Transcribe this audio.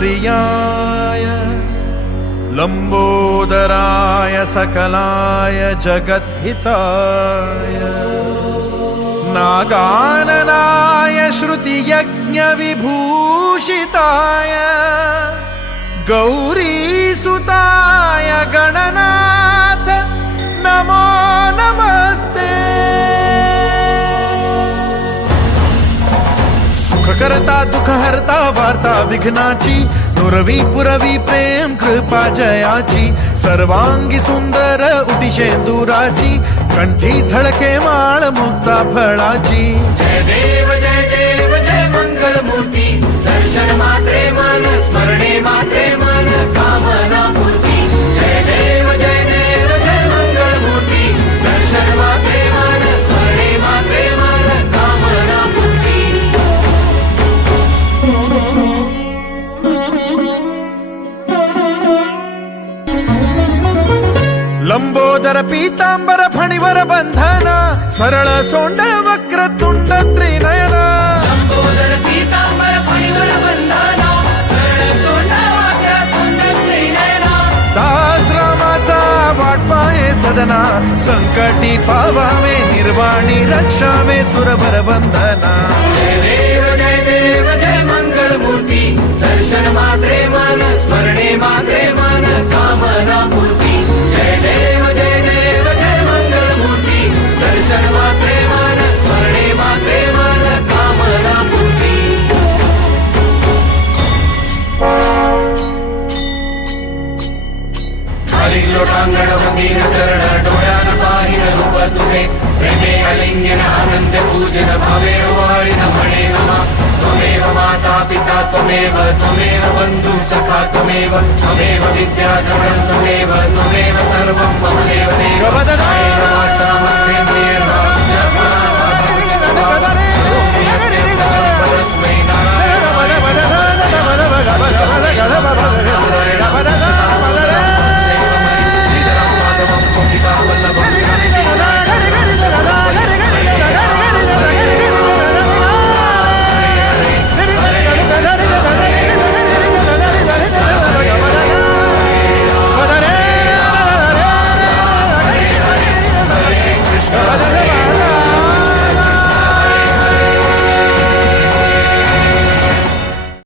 प्रियाय लंबोदराय सकलाय जगद्हिताय नागाननाय श्रुतियज्ञविभूषिताय गौरीसुताय गणनाथ नमो नमस्ते। सुखकर्ता दुःखहर्ता वार्ता विघ्नाची नुरवी पुरवी प्रेम कृपा जयाची सर्वांगी सुंदर उटिशेंदुराची कंठी झळके माळ मुक्ता फळाची। जय देव जय मंगलमूर्ती दर्शन मात्रे मन स्मरणे मात्रे मन कामना पूर्ती। जय देव जय मंगलमूर्ती दर्शन मात्रे मन स्मरणे मात्रे मन कामना पूर्ती। लंबोदर पीतांबर फणीवर बंधना सरळ सोंड वक्रतुंड त्रिनयन लंबोदर पीतांबर फणीवर बंधना सरळ सोंड वक्रतुंड त्रिनयन दास रामाचा वाटपाये सदना संकटी पावावे निर्वाणी रक्षावे सुरभर बंधना। जय देव जय मंगलमूर्ती दर्शन मात्रे मन स्मरणे मात्रे मन कामना पूर्ती। जय देव जय मंगलमूर्ती दर्शन मात्रे मन स्मरणे मात्रे मन कामना पूर्ती। हरी लोटांगण भंगीर चरण डोळ्यान पाहिन रूप तुझे प्रेमे अलिंगन आनंद पूजन भवे वाळीन म्हणे नमः। त्वमेव माता पिता त्वमेव बन्धु सखा त्वमेव विद्या द्रवणं त्वमेव सर्वं मम देव देव कायेन वाचा